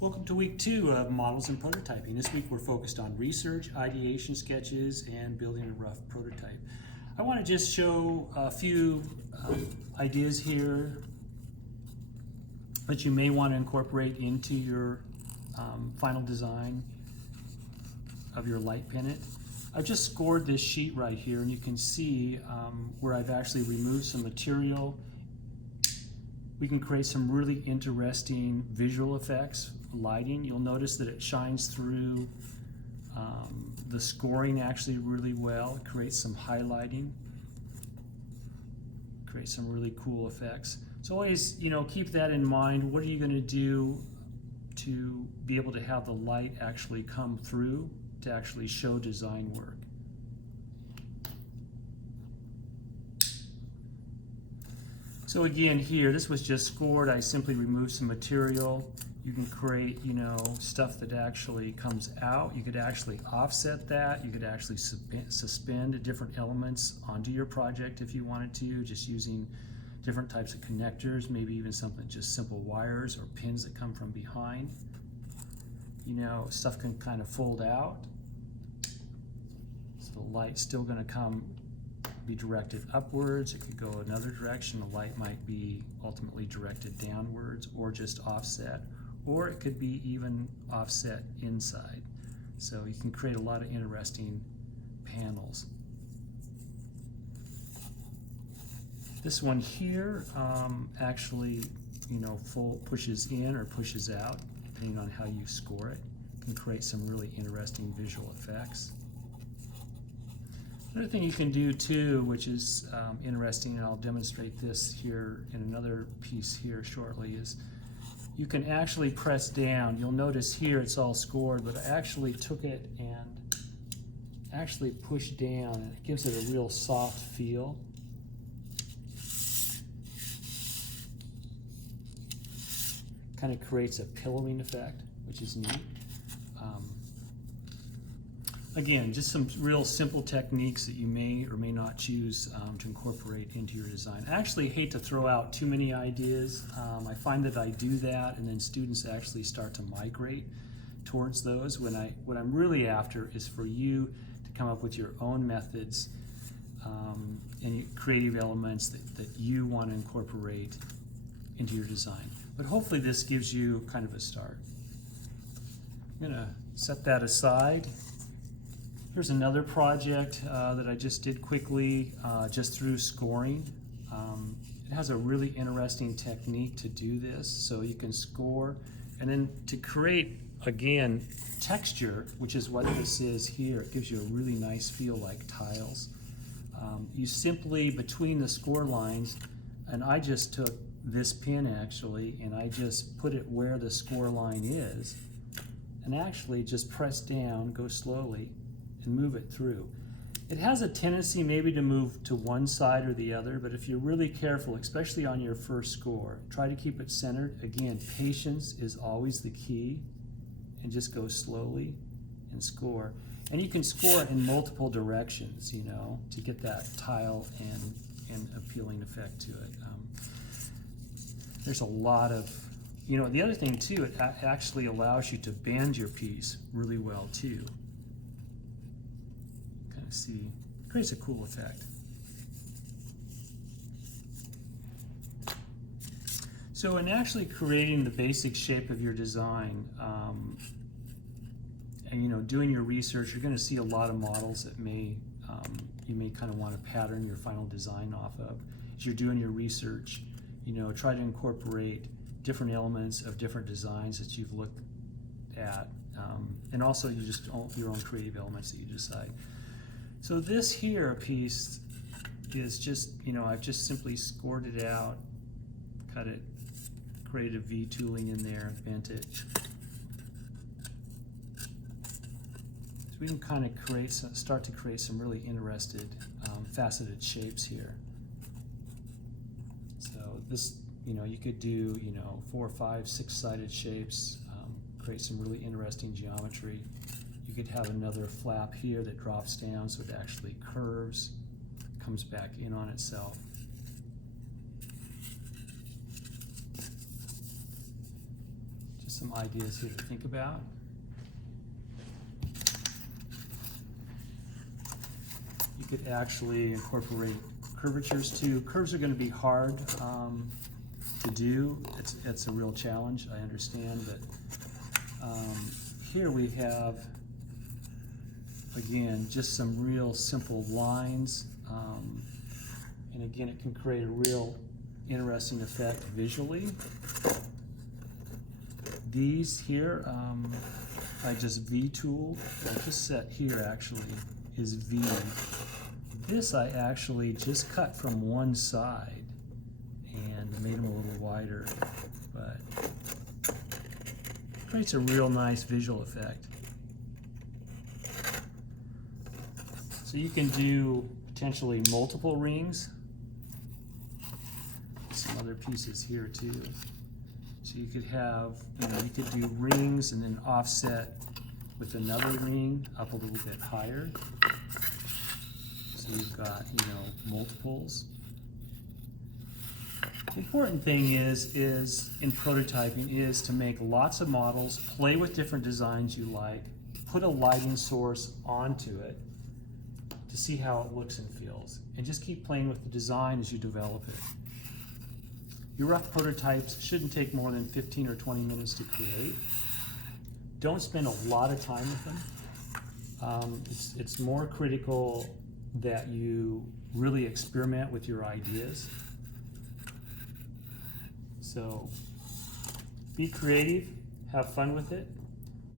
Welcome to week 2 of Models and Prototyping. This week we're focused on research, ideation sketches, and building a rough prototype. I want to just show a few ideas here that you may want to incorporate into your final design of your light pennant. I've just scored this sheet right here, and you can see where I've actually removed some material. We can create some really interesting visual effects, lighting. You'll notice that it shines through the scoring actually really well. It creates some highlighting, creates some really cool effects. So always, keep that in mind. What are you going to do to be able to have the light actually come through to actually show design work? So again, here, this was just scored. I simply removed some material. You can create, stuff that actually comes out. You could actually offset that. You could actually suspend different elements onto your project if you wanted to, just using different types of connectors, maybe even something just simple wires or pins that come from behind. Stuff can kind of fold out. So the light's still going to be directed upwards. It could go another direction. The light might be ultimately directed downwards or just offset, or it could be even offset inside. So you can create a lot of interesting panels. This one here actually, pushes in or pushes out, depending on how you score it. You can create some really interesting visual effects. Another thing you can do too, which is interesting, and I'll demonstrate this here in another piece here shortly, is you can actually press down. You'll notice here it's all scored, but I actually took it and actually pushed down, and it gives it a real soft feel. Kind of creates a pillowing effect, which is neat. Again, just some real simple techniques that you may or may not choose to incorporate into your design. I actually hate to throw out too many ideas. I find that I do that, and then students actually start to migrate towards those. What I'm really after is for you to come up with your own methods and creative elements that you want to incorporate into your design. But hopefully this gives you kind of a start. I'm going to set that aside. Here's another project that I just did quickly, just through scoring. It has a really interesting technique to do this. So you can score, and then to create, again, texture, which is what this is here, it gives you a really nice feel like tiles. You simply, between the score lines, and I just took this pin actually, and I just put it where the score line is, and actually just press down, go slowly, and move it through. It has a tendency maybe to move to one side or the other, but if you're really careful, especially on your first score, try to keep it centered. Again, patience is always the key, and just go slowly and score. And you can score in multiple directions, to get that tile and appealing effect to it. There's a lot of, the other thing too, it actually allows you to bend your piece really well too. See, creates a cool effect. So in actually creating the basic shape of your design and doing your research, you're going to see a lot of models that you may kind of want to pattern your final design off of. As you're doing your research, try to incorporate different elements of different designs that you've looked at, and also your own creative elements that you decide. So this here piece is just, I've just simply scored it out, cut it, created a V tooling in there, bent it. So we can kind of start to create some really interesting faceted shapes here. So this, you could do, 4, 5, 6-sided shapes, create some really interesting geometry. You could have another flap here that drops down so it actually curves, comes back in on itself. some ideas here to think about. You could actually incorporate curvatures too. Curves are going to be hard to do. It's a real challenge, I understand, but here we have, again, just some real simple lines, and again, it can create a real interesting effect visually. These here, I just V-tooled. This set here actually is V. This I actually just cut from one side and made them a little wider, but creates a real nice visual effect. So you can do potentially multiple rings. Some other pieces here too. So you could have, you could do rings and then offset with another ring up a little bit higher. So you've got, multiples. The important thing is in prototyping is to make lots of models, play with different designs you like, put a lighting source onto it to see how it looks and feels, and just keep playing with the design as you develop it. Your rough prototypes shouldn't take more than 15 or 20 minutes to create. Don't spend a lot of time with them. It's more critical that you really experiment with your ideas. So be creative, have fun with it,